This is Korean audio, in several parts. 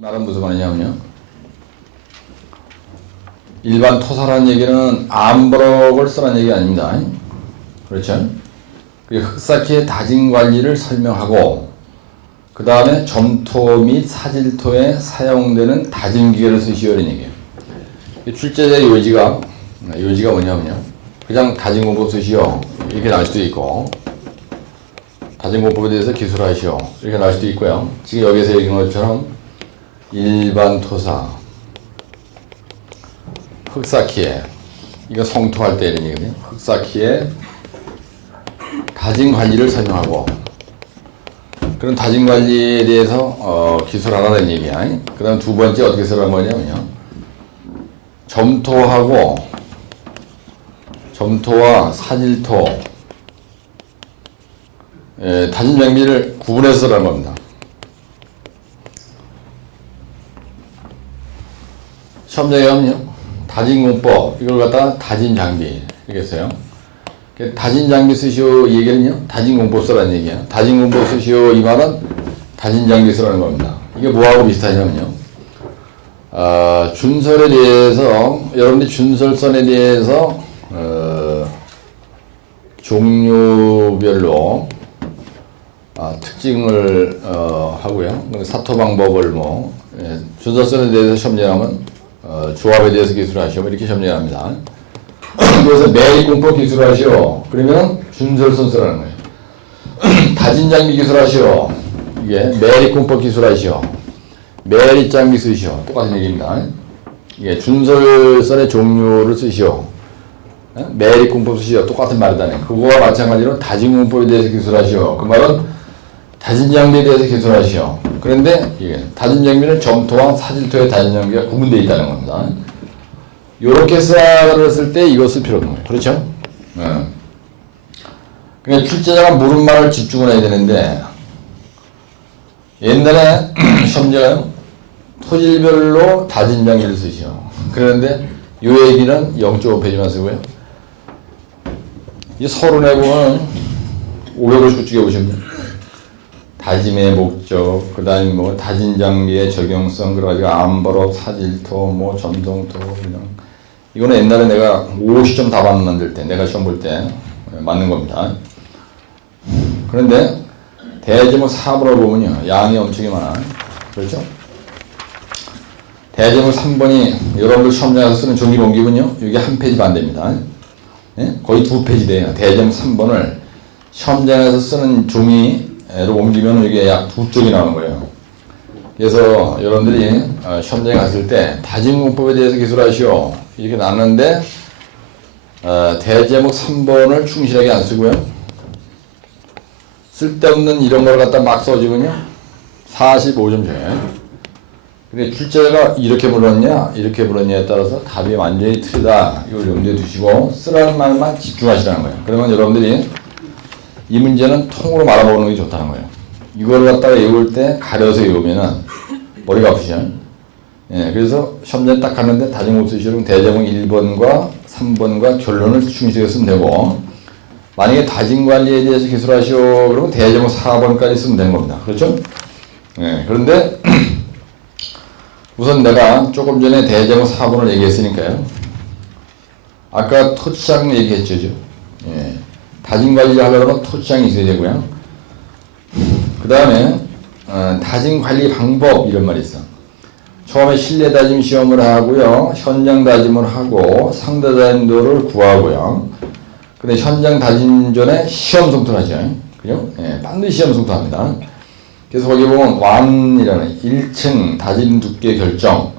말은 무슨 말이냐면요. 일반 토사라는 얘기는 암버럭을 쓰라는 얘기 아닙니다. 그렇죠? 흑사키의 다진 관리를 설명하고 그 다음에 점토 및 사질토에 사용되는 다진 기계를 쓰시오 이런 얘기예요. 출제자의 요지가 뭐냐면요. 그냥 다진 공법 쓰시오 이렇게 나올 수도 있고 다진 공법에 대해서 기술하시오 이렇게 나올 수도 있고요. 지금 여기서 얘기한 것처럼 일반 토사, 흑사키에, 이거 성토할 때 이런 얘기거든요. 흑사키에 다진 관리를 설명하고, 그런 다진 관리에 대해서 기술하라는 얘기야. 그 다음 두 번째 어떻게 쓰라는 거냐면요. 점토와 사질토, 다진 장비를 구분해서 쓰라는 겁니다. 시험장에 가면요. 다진 공법, 이걸 갖다가 다진 장비, 이렇게 써요. 다진 장비 쓰시오, 이 얘기는요. 다진 공법 쓰라는 얘기야. 다진 공법 쓰시오, 이 말은 다진 장비 쓰라는 겁니다. 이게 뭐하고 비슷하냐면요. 준설에 대해서, 여러분들이 준설선에 대해서, 종류별로, 특징을, 하고요. 사토 방법을 준설선에 대해서 시험장하면 조합에 대해서 기술하시오. 이렇게 점령합니다. 그래서 매일 공법 기술하시오. 그러면 준설선 쓰라는 거예요. 다진 장비 기술하시오. 이게 매일 공법 기술하시오. 매일 장비 쓰시오. 똑같은 얘기입니다. 이게 준설선의 종류를 쓰시오. 매일 공법 쓰시오. 똑같은 말이다. 그거와 마찬가지로 다진 공법에 대해서 기술하시오. 그 말은 다진 장비에 대해서 기술하시오. 그런데 이게 다진 장비는 점토와 사질토의 다진 장비가 구분되어 있다는 겁니다. 이렇게 쓸 때 이거 쓸 필요 없는 거예요. 그렇죠? 그러니까 출제자가 물은 말을 집중을 해야 되는데 옛날에 시험자가요 토질별로 다진 장비를 쓰시오. 그런데 이 얘기는 0.5페이지만 쓰고요. 이 서론에 보면 559쪽에 보시면 다짐의 목적, 그 다음에 다진 장비의 적용성, 그래가지고 암버럭, 사질토, 점성토, 이거는 옛날에 내가 50점 답안 만들 때, 내가 시험 볼 때 맞는 겁니다. 그런데 대제목 4번을 보면요, 양이 엄청 많아. 그렇죠? 대제목 3번이 여러분들 시험장에서 쓰는 종이를 옮기면요, 이게 한 페이지 반 됩니다. 예? 거의 두 페이지 돼요. 대제목 3번을 시험장에서 쓰는 종이로 옮기면 이게 약 두 쪽이 나오는 거예요. 그래서 여러분들이 시험장에 갔을 때 다진 공법에 대해서 기술하시오 이렇게 나눴는데 대제목 3번을 충실하게 안 쓰고요. 쓸데없는 이런 걸 갖다 막 써주면요 45점 줘요. 근데 출제자가 이렇게 물었냐 이렇게 물었냐에 따라서 답이 완전히 틀리다. 이걸 염두에 두시고 쓰라는 말만 집중하시라는 거예요. 그러면 여러분들이 이 문제는 통으로 말아보는 게 좋다는 거예요. 이걸 갖다가 외울 때 가려서 외우면은 머리가 아프죠. 예, 그래서 시험장에 딱 갔는데 다진 공법 쓰시면 대제목 1번과 3번과 결론을 충실하게 쓰면 되고, 만약에 다진 관리에 대해서 기술하시오 그러면 대제목 4번까지 쓰면 되는 겁니다. 그렇죠? 예, 그런데 우선 내가 조금 전에 대제목 4번을 얘기했으니까요. 아까 토치장 얘기했죠. 예. 다진 관리를 하려면 토치장이 있어야 되고요. 그 다음에 다진 관리 방법 이런 말이 있어. 처음에 실내 다짐 시험을 하고요. 현장 다짐을 하고 상대 다짐도를 구하고요. 근데 현장 다짐 전에 시험 성토를 하죠. 그죠? 예, 반드시 시험 성토합니다. 그래서 거기 보면 완이라는 1층 다짐 두께 결정,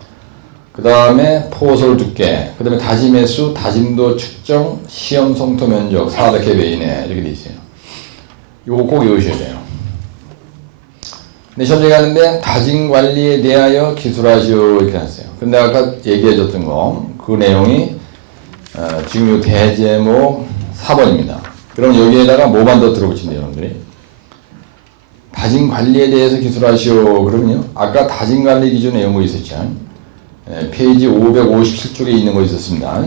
그 다음에 포솔 두께, 그 다음에 다짐 횟수, 다짐도 측정, 시험 성토 면적, 400회 이내 이렇게 돼 있어요. 요거 꼭 외우셔야 돼요. 근데 시험장에 가는데 다짐 관리에 대하여 기술하시오 이렇게 했어요. 근데 아까 얘기해줬던 거, 그 내용이 지금 요 대제목 4번입니다. 그럼 여기에다가 뭐만 더 들어붙이면 돼요, 여러분들이. 다짐 관리에 대해서 기술하시오. 그러면요, 아까 다짐 관리 기준 내용이 있었죠. 페이지 557쪽에 있는 거 있었습니다.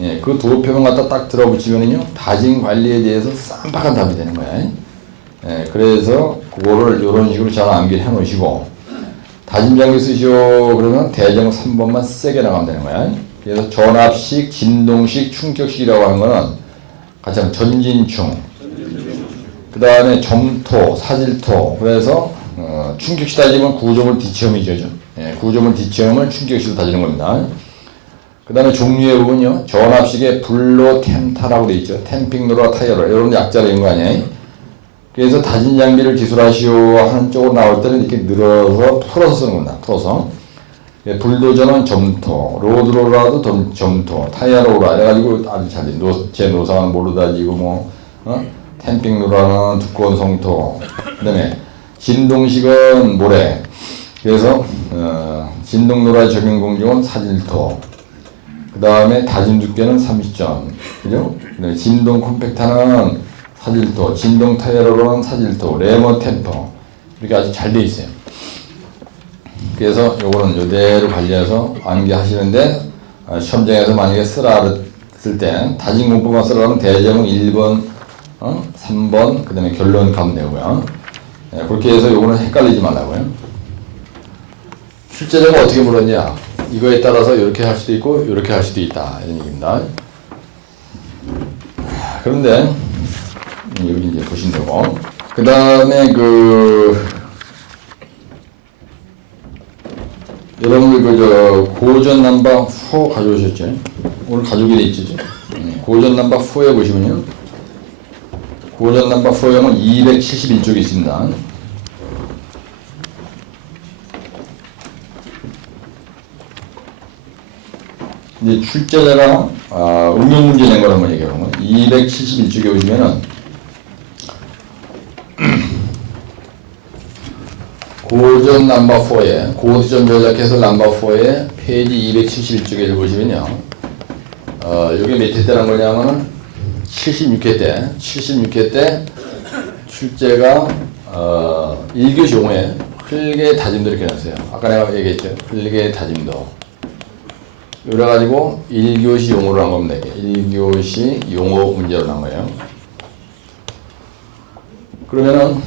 예, 그 두 표만 갖다 딱 들어붙이면은요, 다짐 관리에 대해서 쌈박한 답이 되는 거예요. 예, 그래서 그거를 이런 식으로 잘 암기해 놓으시고, 다짐 장비 쓰시오 그러면 대정 3번만 세게 나가면 되는 거야. 그래서 전압식, 진동식, 충격식이라고 하는 거는 가장 전진충, 그 다음에 점토, 사질토. 그래서 충격식 따지면 구조물 뒤체험이죠. 예, 구조물 뒤체험을 충격식으로 따지는 겁니다. 그 다음에 종류의 부분요. 전압식에 불로 템타라고 되어 있죠. 템핑로라 타이어로. 이런 약자로 있는 거 아니에요? 그래서 다진 장비를 기술하시오 하는 쪽으로 나올 때는 이렇게 늘어서 풀어서 쓰는 겁니다. 풀어서. 예, 불도저는 점토, 로드로라도 점토, 타이어로라. 해가지고 아주 잘 돼. 제 노상은 모르다지고 템핑로라는 두꺼운 성토. 그 다음에 진동식은 모래. 그래서 진동로라 적용 공정은 사질토. 그 다음에 다짐 두께는 30점. 그죠? 그다음에 진동 컴팩터는 사질토, 진동 타이어로는 사질토, 레머 템퍼. 이렇게 아주 잘 돼 있어요. 그래서 요거는 요대로 관리해서 암기하시는데, 시험장에서 만약에 쓰라 쓸 때, 다짐 공법만 쓰라면 대제목 1번, 3번, 그 다음에 결론 가면 되고요. 네, 그렇게 해서 요거는 헷갈리지 말라고요. 출제자가 어떻게 물었냐? 이거에 따라서 이렇게 할 수도 있고 이렇게 할 수도 있다 이런 얘기입니다. 그런데 여기 이제 보시면 되고, 그 다음에 여러분들 고전 넘버 4 가져오셨죠? 오늘 가져오게 돼 있죠? 고전 넘버 4에 보시면요, 고전 넘버 4에는 271쪽이 있습니다. 이제 출제자가 응용 문제 낸 거란 얘기예요. 271쪽에 보시면은 고전 넘버 4에 고전 조작해서 넘버 4에 페이지 271쪽에 보시면요. 여기 몇 회 때란 거냐면은 76회 때 출제가 1교시 용어에 흘개 다짐도 이렇게 놨어요. 아까 내가 얘기했죠. 흘개 다짐도. 그래가지고 1교시 용어로 한 겁니다. 1교시 용어 문제로 한 거예요. 그러면은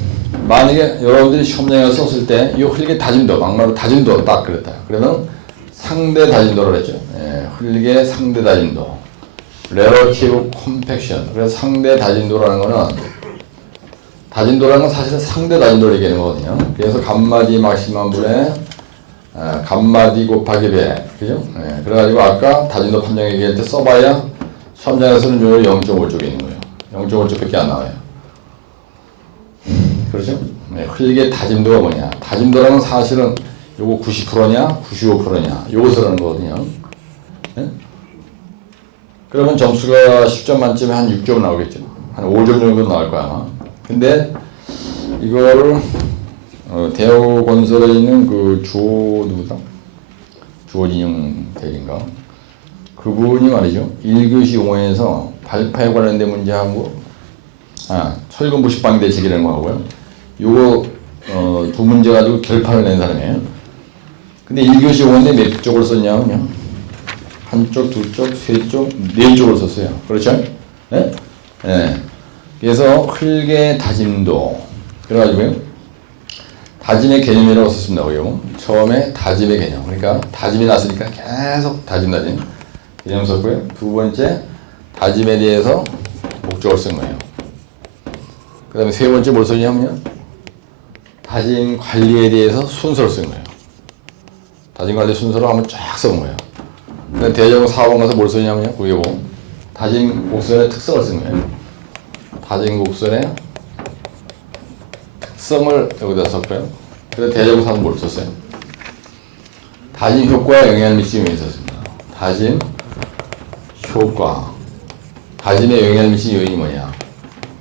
만약에 여러분들이 시험장에 썼을 때 이 흘개 다짐도, 막말로 다짐도 딱 그랬다. 그러면 상대 다짐도를 했죠. 예, 흘개 상대 다짐도. relative compaction. 그래서 상대 다짐도라는 거는, 다짐도라는 건 사실은 상대 다짐도를 얘기하는 거거든요. 그래서 간마디 막시만 분의 간마디 곱하기 배. 그죠? 예, 그래가지고 아까 다짐도 판정 얘기할 때 써봐야 시험장에서는 요 0.5쪽에 있는 거예요. 0.5쪽밖에 안 나와요. 그렇죠? 네, 흘리게 다짐도가 뭐냐? 다짐도라는 사실은 요거 90%냐, 95%냐, 요거 쓰라는 거거든요. 네? 그러면 점수가 10점 만점에 한 6점 나오겠죠. 한 5점 정도 나올 거야, 아마. 근데 이거를 대우건설에 있는 누구다? 주어진영 대리인가? 그분이 말이죠. 1교시 용어에서 발파에 관련된 문제하고, 철근 부식방 대책이라는 거 하고요. 요거, 두 문제 가지고 결판을 낸 사람이에요. 근데 1교시 용어인데 몇 쪽을 썼냐면요. 한쪽, 두 쪽, 세 쪽, 네 쪽을 썼어요. 그렇죠? 네? 네. 그래서 흘개 다짐도. 그래가지고요. 다짐의 개념이라고 썼습니다. 이거. 처음에 다짐의 개념. 그러니까 다짐이 났으니까 계속 다짐 개념 썼고요. 두 번째, 다짐에 대해서 목적을 쓴 거예요. 그 다음에 세 번째 뭘 썼냐면요. 다짐 관리에 대해서 순서를 쓴 거예요. 다짐 관리 순서로 한번 쫙 써본 거예요. 그다음에 대제목 4번 가서 뭘 썼냐면요. 그게 다짐 곡선의 특성을 쓴 거예요. 다짐 곡선의 특성을 여기다 썼고요. 그래서 대제목 4번 뭘 썼어요? 다짐 효과에 영향을 미치는 요인이 있었습니다. 다짐 효과. 다짐에 영향을 미치는 요인이 뭐냐?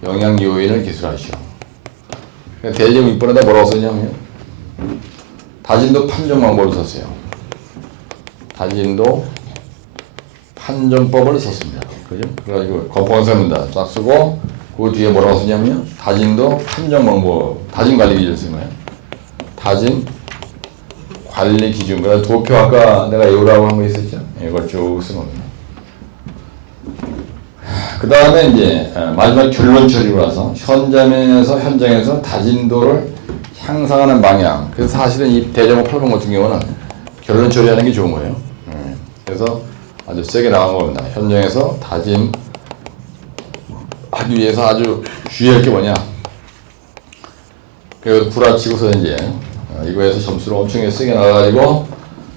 영향 요인을 기술하시오. 그러니까 대제목 6번에다 뭐라고 썼냐면요. 다짐도 판정 방법을 썼어요. 다짐도 판정법을 썼습니다. 그죠? 그래가지고 건강상문다 딱 쓰고 그 뒤에 뭐라고 쓰냐면요. 다짐도 판정 방법, 다짐 관리 기준을 쓴 거예요. 다짐 관리 기준. 그래서 도표 아까 내가 요라고 한 거 있었죠? 이걸 쭉 쓴 겁니다. 그 다음에 이제 마지막 결론 처리로 와서 현장에서 다짐도를 향상하는 방향. 그래서 사실은 이 대정호 8번 같은 경우는 결론 처리하는 게 좋은 거예요. 그래서 아주 세게 나간 겁니다. 현장에서 다짐 하기 위해서 아주 주의할 게 뭐냐. 그래서 구라치고서 이제 이거에서 점수를 엄청 세게 나가가지고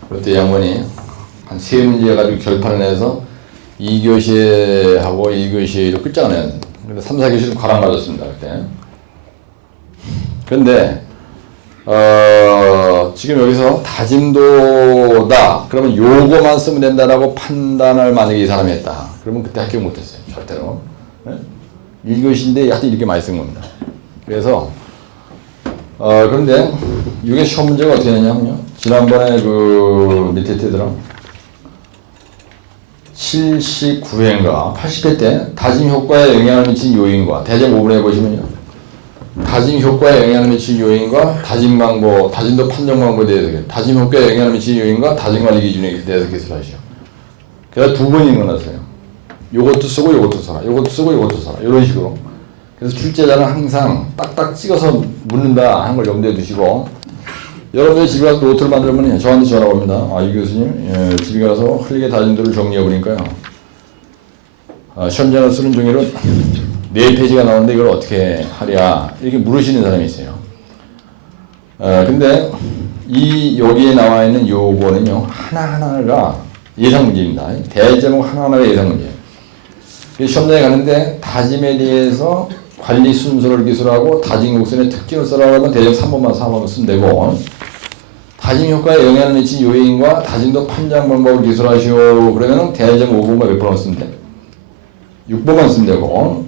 그때 양반이 한 3문제 가지고 결판을 내서 2교시하고 1교시로 끝장을 냈는데 근데 3, 4교시는 과랑 맞았습니다. 그때. 근데 지금 여기서 다짐도다. 그러면 요거만 쓰면 된다라고 판단을 만약에 이 사람이 했다. 그러면 그때 합격 못했어요. 절대로. 1교시인데 하여튼 이렇게 많이 쓴 겁니다. 그래서 그런데 이게 시험 문제가 어떻게 되냐면요. 지난번에 그 밑에 때들은 79회인가 80회 때 다짐 효과에 영향을 미친 요인과 대정 5분에 해보시면요. 다짐 효과에 영향을 미친 요인과 다짐 방법, 다짐도 판정 방법에 대해서 다짐 효과에 영향을 미친 요인과 다짐 관리 기준에 대해서 기술하시죠. 그래서 두 번이 일어났어요. 요것도 쓰고 요것도 써라. 요것도 쓰고 요것도 써라. 이런 식으로. 그래서 출제자는 항상 딱딱 찍어서 묻는다 하는 걸 염두에 두시고 여러분들 집에 가서 노트를 만들면 저한테 전화 옵니다. 아, 이 교수님 집에 가서 흘리게 다짐도를 정리해 보니까요. 시험장을 쓰는 종이로 4페이지가 나오는데 이걸 어떻게 하랴 이렇게 물으시는 사람이 있어요. 근데 여기에 나와 있는 요거는요. 하나하나가 예상 문제입니다. 대제목 하나하나가 예상 문제예요. 시험장에 갔는데 다짐에 대해서 관리 순서를 기술하고 다짐 곡선의 특징을 써라고 하면 대략 3번만 4번만 쓰면 되고 다짐 효과에 영향을 미친 요인과 다짐도 판정 방법을 기술하시오. 그러면 대략 5번만 몇 번만 쓰면 돼? 6번만 쓰면 되고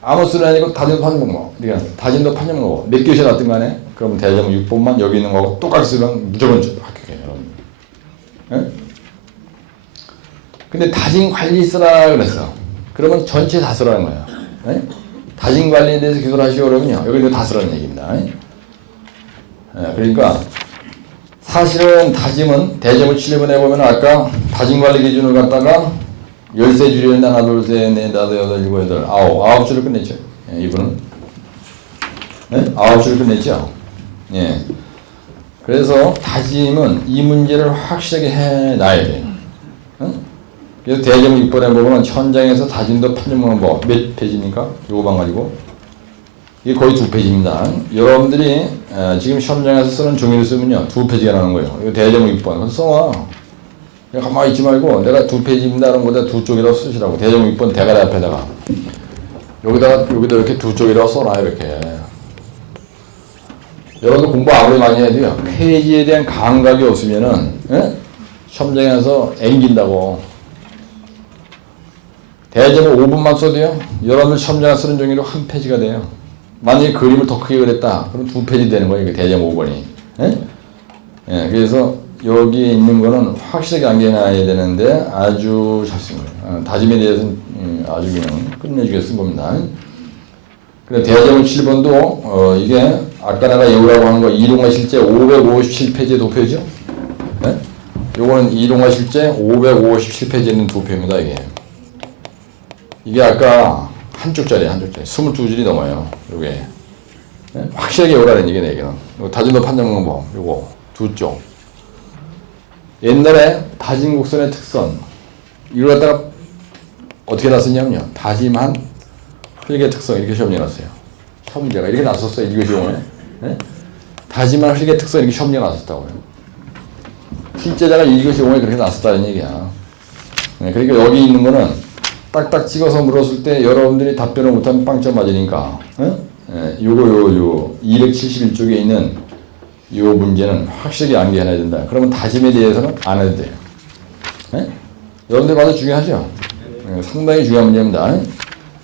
아무 수는 아니고 다짐도 판정 방법 그러니까 다짐도 판정 방법 몇 교시 났든 간에 그러면 대략 6번만 여기 있는 거하고 똑같이 쓰면 무조건 합격해요. 여러분. 네? 근데 다짐 관리 쓰라 그랬어. 그러면 전체 다 쓰라는 거예요. 네? 다짐 관리에 대해서 기술하시오 그러면요. 여기도 다 쓰라는 얘기입니다. 네? 그러니까 사실은 다짐은 대점을 7번 해보면 아까 다짐 관리 기준을 갖다가 13줄이었는데 하나, 둘, 셋, 넷, 다섯, 여덟, 일곱, 여덟, 아홉 줄을 끝냈죠. 이분은. 네? 9줄을 끝냈죠. 예. 그래서 다짐은 이 문제를 확실하게 해놔야 돼요. 그래서 대점 6번에 보면 현장에서 다짐도 판정하는 법 몇 페이지입니까? 요거만 가지고 이게 거의 2페이지입니다. 여러분들이 지금 시험장에서 쓰는 종이를 쓰면요 2페이지가 나오는 거예요. 이거 대점 6번 그래서 써와. 그냥 가만히 있지 말고 내가 2페이지입니다 그런 거다 2쪽이라고 쓰시라고. 대점 6번 대가리 앞에다가 여기다 이렇게 2쪽이라고 써놔 이렇게. 여러분들 공부 아무리 많이 해도요 페이지에 대한 감각이 없으면은 시험장에서 앵긴다고. 대점을 5분만 써도요. 여러분들 시험장에 쓰는 종이로 한 페이지가 돼요. 만약에 그림을 더 크게 그렸다. 그럼 2페이지 되는 거예요. 대점 5번이. 예, 그래서 여기에 있는 거는 확실하게 안겨놔야 되는데 아주 잘 쓴 거예요. 다짐에 대해서는 아주 그냥 끝내주게 쓴 겁니다. 그래 대점을 7번도 이게 아까 내가 예우라고 하는 거 이동화 실제 557페이지에 도표죠. 네? 요거는 이동화 실제 557페이지에 있는 도표입니다. 이게 아까 한쪽짜리 22줄이 넘어요. 요게 네? 확실하게 외우라는 얘기네. 이게는 다짐도 판정 방법 요거 2쪽. 옛날에 다짐 곡선의 특선 이걸 갖다가 어떻게 났었냐면요. 다짐한 흘리게 특성 이렇게 시험에 났어요. 시험 문제가 이렇게 났었어요. 이거 시험에 네? 다짐한 흘리게 특성 이렇게 시험 문제가 났었다고요. 실제자가 1교시 5에 그렇게 났었다는 얘기야. 네, 그러니까 여기 있는 거는 딱딱 찍어서 물었을 때 여러분들이 답변을 못하면 빵점 맞으니까 요거 271쪽에 있는 요 문제는 확실하게 암기해야 된다. 그러면 다짐에 대해서는 안 해도 돼요. 네? 여러분들 봐도 중요하죠? 상당히 중요한 문제입니다.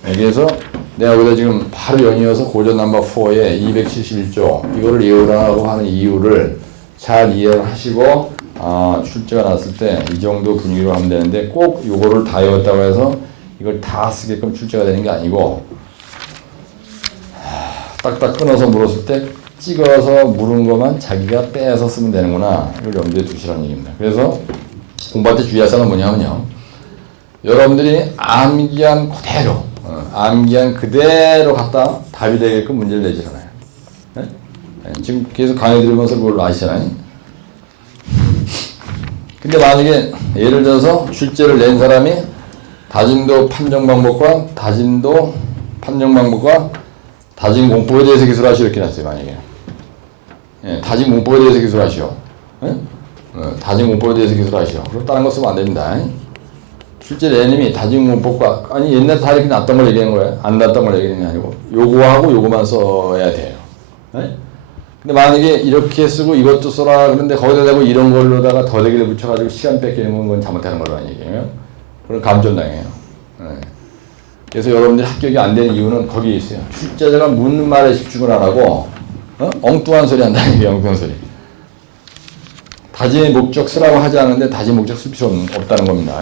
그래서 내가 여기다 지금 바로 연이어서 고전 넘버 4에 271조 이거를 예우라고 하는 이유를 잘 이해를 하시고 출제가 났을 때 이 정도 분위기로 하면 되는데 꼭 요거를 다 외웠다고 해서 이걸 다 쓰게끔 출제가 되는 게 아니고 딱딱 끊어서 물었을 때 찍어서 물은 것만 자기가 빼서 쓰면 되는구나. 이걸 염두에 두시라는 얘기입니다. 그래서 공부할 때 주의할 사항은 뭐냐면요. 여러분들이 암기한 그대로 갖다 답이 되게끔 문제를 내지 않아요. 네? 지금 계속 강의 들으면서 그걸 아시잖아요. 근데 만약에 예를 들어서 출제를 낸 사람이 다짐도 판정 방법과 다짐도 판정 방법과 다짐 공법에 대해서 기술하시오 이렇게 놨어요. 만약에 다짐 공법에 대해서 기술하시오. 다짐 공법에 대해서 기술하시오. 그럼 다른 거 쓰면 안 됩니다. 출제 내님이 다짐 공법과 아니 옛날에 다 이렇게 놨던 걸 얘기하는 거예요. 안 놨던 걸 얘기하는 게 아니고 요거하고 요거만 써야 돼요. 근데 만약에 이렇게 쓰고 이것도 써라 그런데 거기다 대고 이런 걸로다가 더대기를 붙여가지고 시간 뺏기는 건 잘못하는 거라는 얘기예요. 그럼 감점당해요. 그래서 여러분들이 합격이 안 되는 이유는 거기에 있어요. 출제자가 묻는 말에 집중을 안 하고 엉뚱한 소리 한다는 얘기예요. 엉뚱한 소리. 다짐의 목적 쓰라고 하지 않는데 다짐 목적 쓸 필요 없다는 겁니다.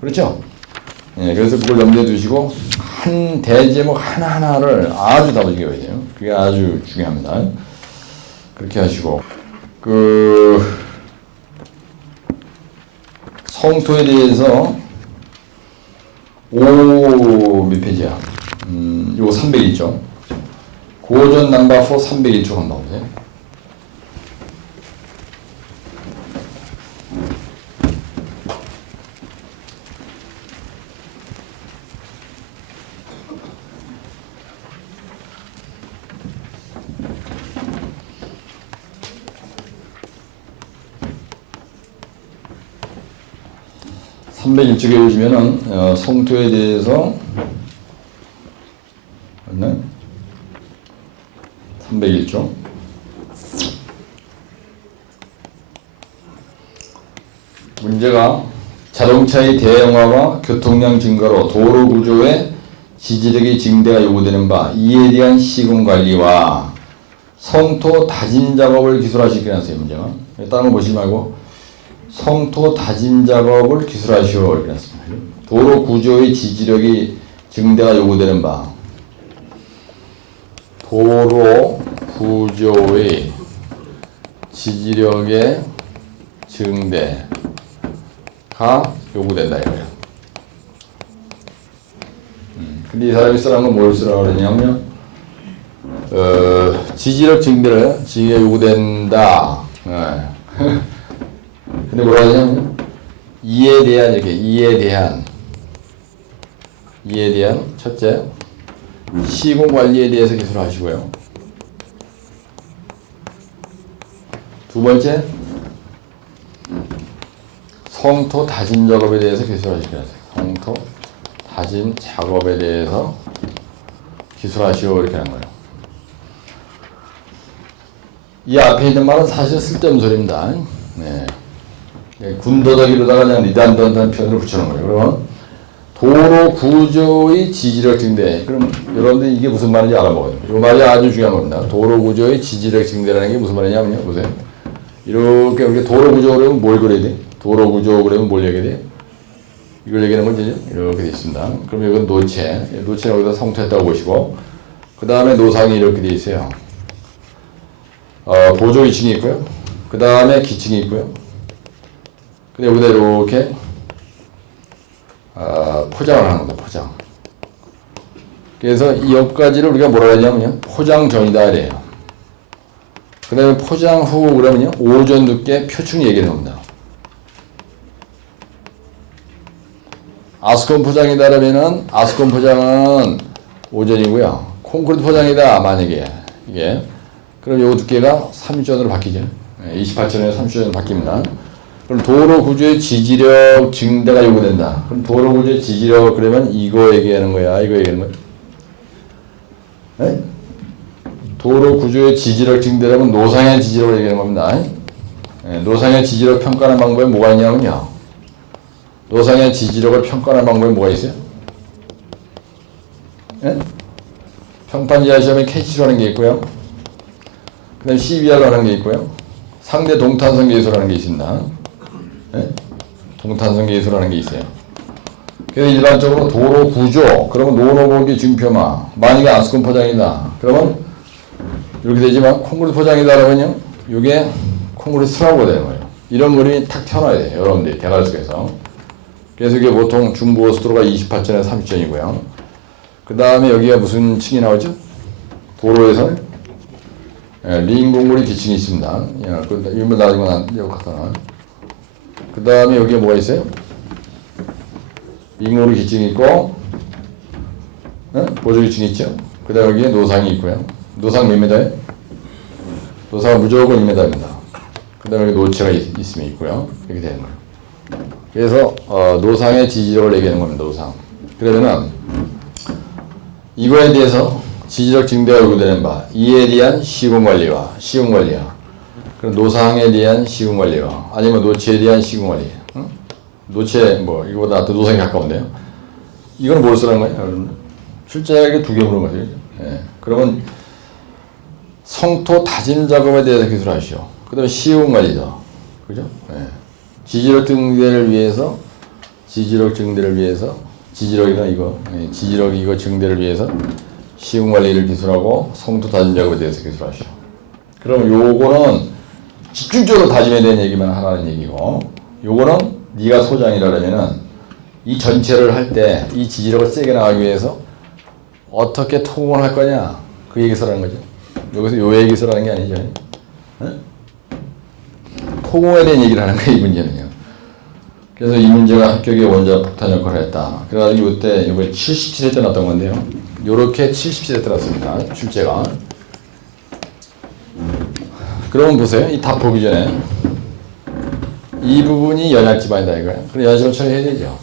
그렇죠? 그래서 그걸 염두에 두시고 한 대제목 하나하나를 아주 다부지게 해야 돼요. 그게 아주 중요합니다. 그렇게 하시고 성토에 대해서 몇 페이지야? 요거 301쪽. 고전 넘버 4 301쪽 한번 보세요. 삼백 1쪽에 보시면은 성토에 대해서 맞나요? 301쪽 문제가 자동차의 대형화와 교통량 증가로 도로 구조의 지지력의 증대가 요구되는 바 이에 대한 시공관리와 성토 다짐 작업을 기술하시기 위해서요. 문제가 다른 거 보시지 말고 성토 다짐 작업을 기술하시오 이렇게 했습니다. 도로 구조의 지지력이 증대가 요구되는 바 도로 구조의 지지력의 증대가 요구된다 이거예요. 근데 이 사람이 쓰라는 건 뭘 쓰라고 그러냐면 지지력 증대를 지지가 요구된다. 근데 뭐라 하냐면 이에 대한 이렇게 이에 대한 첫째 시공 관리에 대해서 기술하시고요. 두 번째 성토 다짐 작업에 대해서 기술하시고요. 성토 다짐 작업에 대해서 기술하시오 이렇게 하는 거예요. 이 앞에 있는 말은 사실 쓸데없는 소리입니다. 군더더기로다가 그냥 리단던트한 표현을 붙여놓은 거예요. 그러면 도로 구조의 지지력 증대. 그럼 여러분들 이게 무슨 말인지 알아먹어요. 이 말이 아주 중요한 겁니다. 도로 구조의 지지력 증대라는 게 무슨 말이냐면요. 보세요. 이렇게 도로 구조 그러면 뭘 그려야 돼? 도로 구조 그러면 뭘 얘기해야 돼? 이걸 얘기하는 거죠. 이렇게 돼 있습니다. 그럼 이건 노체. 노체는 여기다 성토했다고 보시고 그 다음에 노상이 이렇게 돼 있어요. 보조 2층이 있고요. 그 다음에 기층이 있고요. 근데 여기다 이렇게 포장을 하는 겁니다. 포장. 그래서 이 여기까지를 우리가 뭐라 하냐면요. 포장전이다 이래요. 그 다음에 포장 후 그러면요. 오전 두께 표층 얘기하는 겁니다. 아스콘 포장이다 그러면은 아스콘 포장은 오전이고요. 콘크리트 포장이다 만약에 이게 그럼 요 두께가 3전으로 바뀌죠. 28전에서 30전으로 바뀝니다. 그럼 도로 구조의 지지력 증대가 요구된다. 그럼 도로 구조의 지지력 그러면 이거 얘기하는 거야? 이거 얘기하는 거야? 네? 도로 구조의 지지력 증대라면 노상의 지지력을 얘기하는 겁니다. 네, 노상의 지지력 평가하는 방법에 뭐가 있냐면요. 노상의 지지력을 평가하는 방법에 뭐가 있어요? 네? 평판지하 시험에 캐치라는 게 있고요. 그 다음에 CBR라는 게 있고요. 상대 동탄성 계수라는 게 있습니다. 네? 동탄성 계수라는 게 있어요. 그래서 일반적으로 도로 구조, 그러면 노노보기 증표마, 만약에 아스콘 포장이다. 그러면 이렇게 되지만 콘크리트 포장이다 그러면요. 이게 콘크리트 스라고가 되는 거예요. 이런 그림이 탁 튀어나와야 돼요. 여러분들이 대가리 속에서. 그래서 이게 보통 중부고속도로가 28전에서 30전이고요. 그 다음에 여기가 무슨 층이 나오죠? 도로에서는 리인공고리 기층이 있습니다. 이물 나중에 나타나. 그 다음에 여기에 뭐가 있어요? 리인공고리 기층이 있고, 보조 기층이 있죠. 그 다음에 여기에 노상이 있고요. 노상 몇 미터예요? 노상은 무조건 2m입니다. 그 다음에 여기 노체가 있으면 있고요. 이렇게 되는 거예요. 그래서 노상의 지지력을 얘기하는 겁니다. 노상. 그러면은 이거에 대해서 지지력 증대가 요구되는 바 이에 대한 시공관리와 그럼 노상에 대한 시공관리와 아니면 노체에 대한 시공관리. 노체 뭐 이거보다 더 노상에 가까운데요. 이건 뭘 쓰라는 거예요? 여러분? 출제하게 두 개 물은 거죠. 예. 그러면 성토 다짐 작업에 대해서 기술하시오. 그 다음에 시공관리죠. 그죠? 예. 지지력 증대를 위해서 지지력 이거 증대를 위해서 시공관리를 기술하고 성토 다짐 작업에 대해서 기술하시오. 그럼 요거는 집중적으로 다짐에 대한 얘기만 하라는 얘기고, 요거는 네가 소장이라면은 이 전체를 할 때 이 지지력을 세게 나가기 위해서 어떻게 토공을 할 거냐 그 얘기 쓰라는 거죠. 여기서 요 얘기 쓰라는 게 아니죠. 토공에 대한 얘기를 하는 거예요, 이 문제는요. 그래서 이 문제가 합격의 원자 폭탄 역할을 했다. 그래가지고 이때 이번에 77회 나왔던 건데요. 요렇게 77회 나왔습니다. 출제가. 그러면 보세요. 이 답 보기 전에 이 부분이 연약지반이다 이거예요. 그럼 연약지반 처리해야 되죠.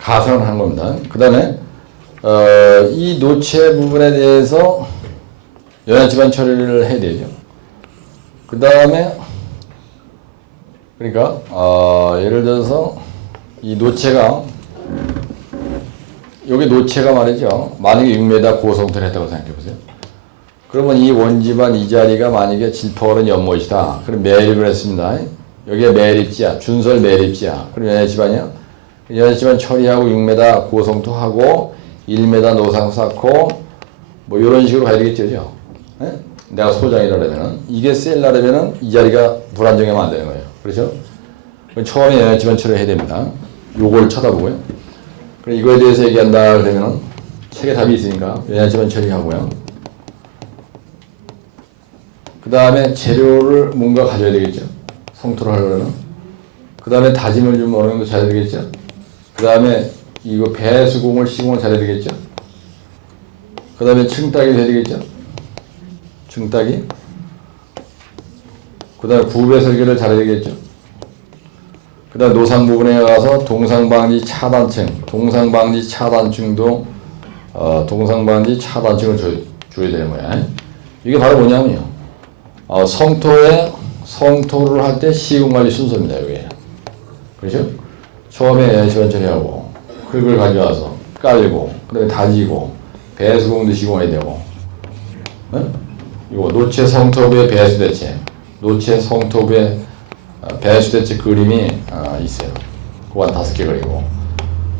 가설을 하는 겁니다. 그 다음에 이 노체 부분에 대해서 연약지반 처리를 해야 되죠. 그 다음에 그러니까 예를 들어서 이 노체가 여기 노체가 말이죠. 만약에 6m 고성토를 했다고 생각해 보세요. 그러면 이 원지반 이 자리가 만약에 질포거른 연못이다. 그럼 매립을 했습니다. 여기에 매립지야. 준설 매립지야. 그럼 연약지반이야. 연약지반 처리하고 6m 고성토하고 1m 노상 쌓고 뭐 이런 식으로 가야 되겠죠. 내가 소장이라면은 이게 셀라면은 이 자리가 불안정하면 안 되는 거예요. 그렇죠? 그럼 처음에 연약지반 처리를 해야 됩니다. 요걸 쳐다보고요. 그럼 이거에 대해서 얘기한다 그러면은 책에 답이 있으니까 연약지반 처리하고요. 그 다음에 재료를 뭔가 가져야 되겠죠. 성토를 하려면. 그 다음에 다짐을 좀 어느 정도 잘해야 되겠죠. 그 다음에 이거 배수공을 시공을 잘해야 되겠죠. 그 다음에 층따기를 해야 되겠죠. 층따기. 그 다음에 구배 설계를 잘해야 되겠죠. 그 다음에 노상 부분에 가서 동상방지 차단층도 동상방지 차단층을 줘야 되는 거야. 이게 바로 뭐냐면요. 성토를 할 때 시공관리 순서입니다. 이게. 그렇죠? 처음에 연시반 처리하고 흙을 가져와서 깔고 그다음에 다지고 배수공도 시공해야 되고. 이거 노체 성토부의 배수 대체, 노체 성토부의 배수 대체 그림이 있어요. 그거 한 5개 그리고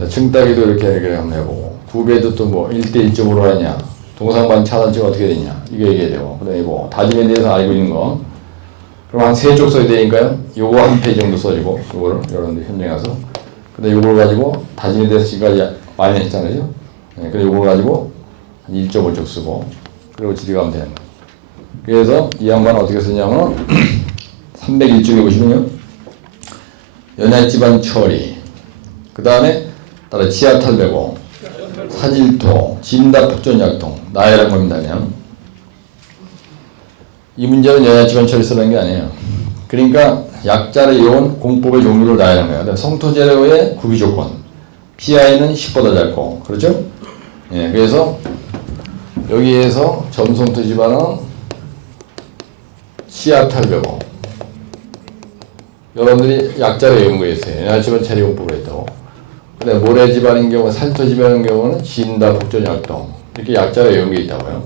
층따기도 이렇게 한번 해보고 구배도 또 뭐 1대 1.5로 하냐, 동상반 차단치가 어떻게 되냐 이거 얘기해야 되고, 그다음에 뭐 다짐에 대해서 알고 있는 거 그럼 한 3쪽 써야 되니까요. 요거 한 페이지 정도 써주고 요거를 여러분들 현장에 가서 그다음에 요걸 가지고 다짐에 대해서 지금까지 많이 했잖아요. 그래서 요걸 가지고 한 1.5쪽 쓰고 그리고 지리가면 되는 거예요. 그래서 이 양반은 어떻게 쓰냐면 301쪽에 보시면요. 연약지반 처리 그 다음에 따라 지하탈배고 사질토 진답폭전약통 나열한 겁니다. 그냥 이 문제는 연약지반 처리 쓰라는 게 아니에요. 그러니까 약자를 이용 공법의 종류를 나열한 거예요. 성토재료의 구비조건 PI는 10보다 작고 그렇죠? 예, 그래서 여기에서 점성토 지반은 치아탈배고 여러분들이 약자를 외운 거 있어요. 연약지반 처리 공법을 했다고. 근데 모래지반인 경우, 살토지반인 경우는 진다, 복전약동 이렇게 약자를 외운 게 있다고요.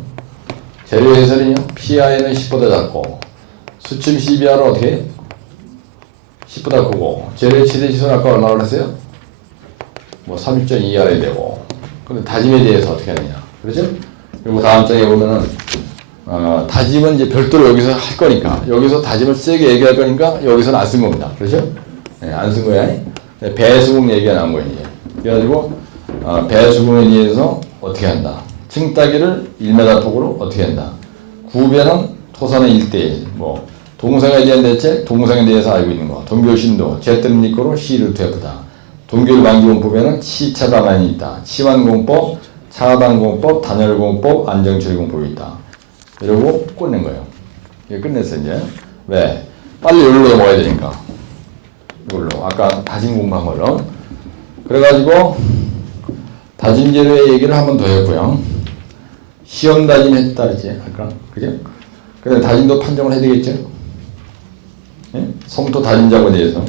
재료 해설은요. PI는 10보다 작고 수침 CBR은 어떻게 해요? 10보다 크고 재료 최대 지수는 아까 얼마 그랬어요? 뭐 30.2알아야 되고. 근데 다짐에 대해서 어떻게 하느냐. 그렇죠? 그리고 다음 장에 보면은 다짐은 이제 별도로 여기서 할 거니까 여기서 다짐을 세게 얘기할 거니까 여기서는 안 쓴 겁니다. 그렇죠? 네, 안 쓴 거야. 배수공 얘기가 나온 거예요. 이제. 그래가지고 배수공에 대해서 어떻게 한다. 층 따기를 1m 폭으로 어떻게 한다. 구변은 토사는 1대1. 뭐 동성에 대한 대책, 동성에 대해서 알고 있는 거. 동교신도, 제뜸리코로 시루트F다. 동교일 만기공법에는 치차단안이 있다. 치환공법, 차단공법, 단열공법, 안정처리공법이 있다. 이러고 끝낸 거예요. 이거 끝냈어 이제. 왜? 빨리 여기로 넘어가야 되니까. 이걸로. 아까 다진 공부한 걸로. 그래가지고 다진 재료의 얘기를 한 번 더 했고요. 시험 다짐 했다 그랬지 아까. 그죠? 그래 다짐도 판정을 해야 되겠죠? 예? 성토 다진 작업에 대해서.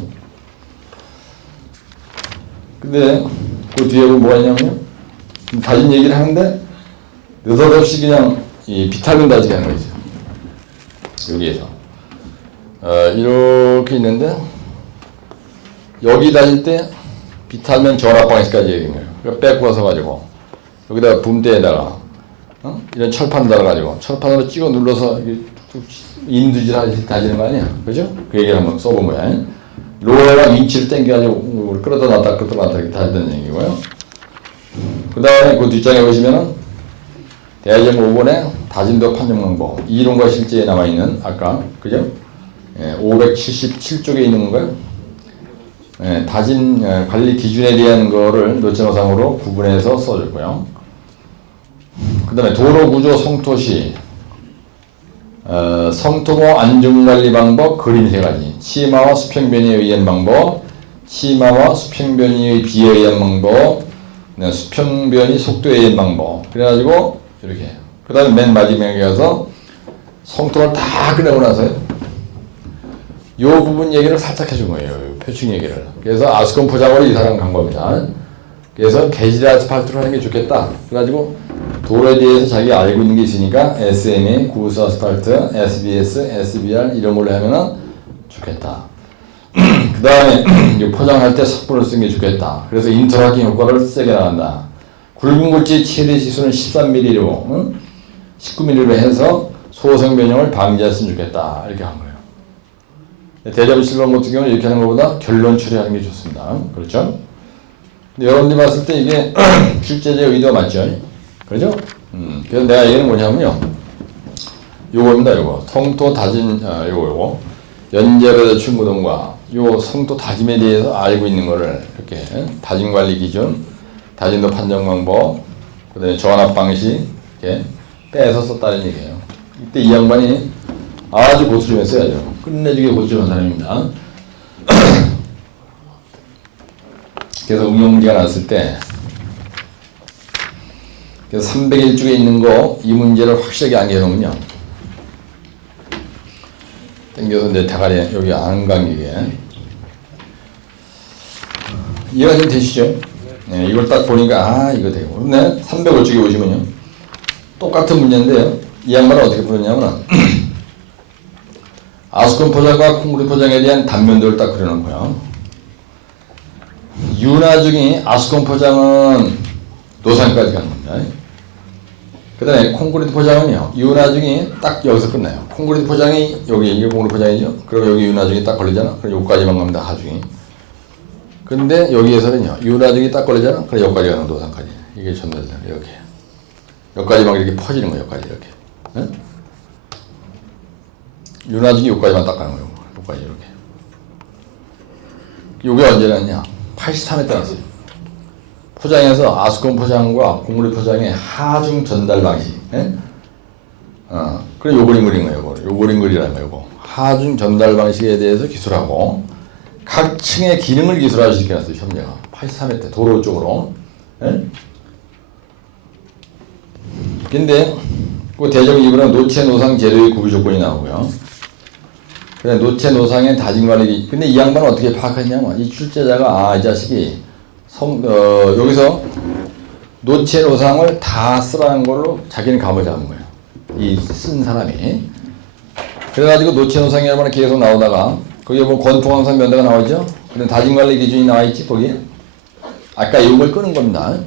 근데 그 뒤에 뭐가 있냐면요. 다진 얘기를 하는데 느닷없이 그냥 이 비타민 다지게 하는 거죠. 여기에서. 이렇게 있는데 여기 다닐 때 비타민 전압방식까지 얘기한 거예요. 그러니까 빼고서 가지고 여기다가 붐대에다가 이런 철판 달아가지고 철판으로 찍어 눌러서 인두질 다지는 거 아니야, 그죠? 그 얘기를 한번 써본 거야. 롤러랑 윙치를 당겨가지고 끌어다 놨다 끌어다 놨다 이렇게 다지는 얘기고요. 그 다음에 그 뒷장에 보시면은 대전 5번에 다진도 판정 방법 이론과 실제에 나와 있는 아까 그죠? 577쪽에 있는 건가요? 다진 관리 기준에 대한 거를 노천어상으로 구분해서 써줬고요. 그 다음에 도로구조 성토시 성토모 안전관리 방법 그림 3가지 치마와 수평변이에 의한 방법 치마와 수평변이에 비에 의한 방법 수평변이 속도에 의한 방법 그래가지고 이렇게 그 다음에 맨 마지막에 가서 성토를 다 끝내고 나서요 요 부분 얘기를 살짝 해준 거예요. 표층 얘기를. 그래서 아스콘 포장으로 이사람 간 겁니다. 그래서 개질 아스팔트로 하는 게 좋겠다. 그래가지고 도로에 대해서 자기가 알고 있는 게 있으니까 SME, 구스 아스팔트, SBS, SBR 이런 걸로 하면은 좋겠다. 그 다음에 포장할 때 석분을 쓰는 게 좋겠다. 그래서 인터라킹 효과를 세게 나간다. 굵은 굴지 최대 지수는 13mm로 19mm로 해서 소성 변형을 방지했으면 좋겠다. 이렇게 한 거예요. 대자뷰 실험 같은 경우는 이렇게 하는 것보다 결론 처리하는 게 좋습니다. 그렇죠? 근데 여러분들이 봤을 때 이게 출제자의 의도가 맞죠? 그렇죠? 그래서 내가 얘기는 뭐냐면요. 요거입니다, 요거. 성토 다진, 요거. 연재로 충고동과 요 성토 다짐에 대해서 알고 있는 거를 이렇게 다짐 관리 기준, 다짐도 판정 방법, 그 다음에 전압 방식, 이렇게 빼서 썼다는 얘기예요. 이때 이 양반이 아주 고수 좀 했어야죠. 끝내주게 고수 좀 한 사람입니다. 그래서 응용 문제가 나왔을 때, 그래서 301쪽에 있는 거, 이 문제를 확실하게 안겨놓으면요. 당겨서 이제 대가리, 여기 안간기게. 이해가 좀 되시죠? 네, 이걸 딱 보니까, 이거 되고. 근데 305쪽에 보시면요. 똑같은 문제인데요. 이 양반은 어떻게 풀었냐면, 아스콘 포장과 콩그리트 포장에 대한 단면도를 딱 그려놓고요. 윤화중이 아스콘 포장은 노상까지 가는 겁니다. 그 다음에 콩그리트 포장은요. 윤화중이 딱 여기서 끝나요. 콩그리트 포장이 여기 이게 콩그리트 포장이죠. 그리고 여기 윤화중이 딱 걸리잖아. 그럼 여기까지만 갑니다. 하중이. 근데 여기에서는요. 윤화중이 딱 걸리잖아. 그럼 여기까지 가는 노상까지. 이게 전달되잖아. 이렇게. 여기까지 막 이렇게 퍼지는 거예요. 여기까지 이렇게. 네? 윤화중이 여기까지만 딱 가는 거예요. 여기까지 이렇게. 요게 언제 났냐? 83에 따랐어요. 포장에서 아스콘 포장과 콩그리트 포장의 하중 전달 방식. 예? 그래 요 그림 그린 거예요. 요 그림 그리라는 거예요. 요거. 하중 전달 방식에 대해서 기술하고 각 층의 기능을 기술할 수 있게 했어요. 협례가. 83회 때 도로 쪽으로. 예? 근데 그 대정 2부는 노체 노상 재료의 구비 조건이 나오고요. 그래 노체 노상의 다짐 관리. 근데 이 양반은 어떻게 파악했냐면 이 출제자가 이 자식이 여기서 노체 노상을 다 쓰라는 걸로 자기는 감을 잡은 거예요. 이 쓴 사람이. 그래가지고 노체 노상이 얼마나 계속 나오다가 거기에 뭐 권통항상 면대가 나오죠. 근데 다짐 관리 기준이 나와 있지 거기에. 아까 이걸 끄는 겁니다.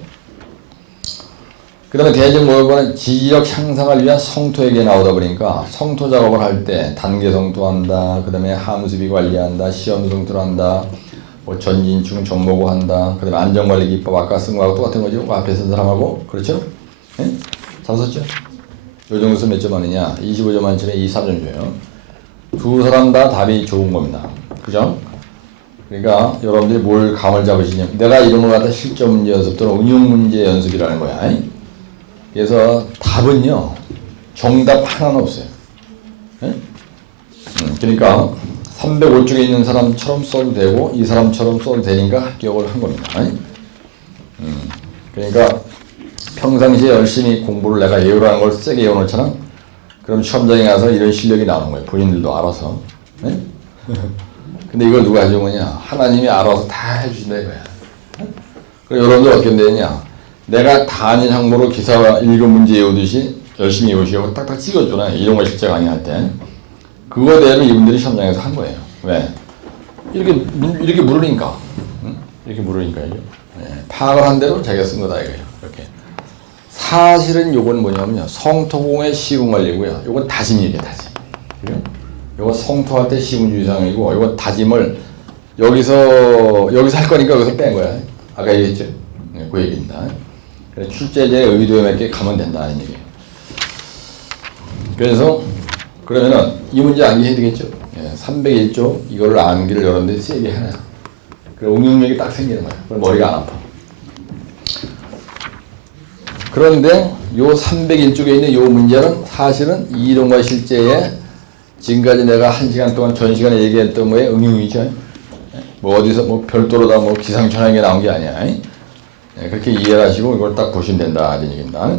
그 다음에 대정 모의고는 지지력 향상을 위한 성토에게 나오다 보니까 성토 작업을 할 때 단계 성토한다. 그 다음에 함수비 관리한다. 시험 성토를 한다. 뭐 전진충 정보고 한다. 그 다음에 안전관리 기법 아까 쓴 거하고 똑같은 거죠. 그 앞에 쓴 사람하고. 그렇죠? 예? 잘 썼죠? 요 정도에서 몇 점 하느냐? 25점 만점에 23점 줘요. 두 사람 다 답이 좋은 겁니다. 그죠? 그러니까 여러분들이 뭘 감을 잡으시냐면 내가 이런 걸 갖다 실전 문제 연습 또는 응용 문제 연습이라는 거야. 그래서 답은요. 정답 하나는 없어요. 그러니까 305쪽에 있는 사람처럼 써도 되고 이 사람처럼 써도 되니까 합격을 한 겁니다. 그러니까 평상시에 열심히 공부를 내가 외우라는 걸 세게 외워놓잖아. 그럼 시험장에 가서 이런 실력이 나오는 거예요. 본인들도 알아서. 근데 이걸 누가 해준 거냐? 하나님이 알아서 다 해주신다 이거야. 그럼 여러분들 어떻게 되냐? 내가 단일 항목으로 기사 읽은 문제 외우듯이 열심히 외우시고 딱딱 찍어주나 이런 거 실제 강의할 때 그거대로 이분들이 시험장에서 한 거예요. 왜? 이렇게 물으니까. 이렇게 물으니까요. 네. 파악을 한 대로 자기가 쓴 거다 이거예요. 이렇게. 사실은 요건 뭐냐면요. 성토공의 시군관리고요. 요건 다짐이에요, 다짐. 그죠? 요거 성토할 때 시군주의상이고, 요건 다짐을 여기서 할 거니까 여기서 뺀 거야. 아까 얘기했죠? 네, 그 얘기입니다. 그래서 출제자의 의도에 맞게 가면 된다는 얘기예요. 그래서, 그러면은 이 문제 암기해야 되겠죠? 예, 301조 이거를 암기를 여러분들이 세게 해놔요. 그 응용력이 딱 생기는 거예요. 그럼 머리가 안 아파. 그런데 요 301쪽에 있는 요 문제는 사실은 이론과 실제에 지금까지 내가 1시간 동안 전 시간에 얘기했던 거에 응용이죠. 뭐 어디서 뭐 별도로 다 뭐 기상천외하게 나온 게 아니야. 그렇게 이해를 하시고 이걸 딱 보시면 된다. 이런 얘기입니다.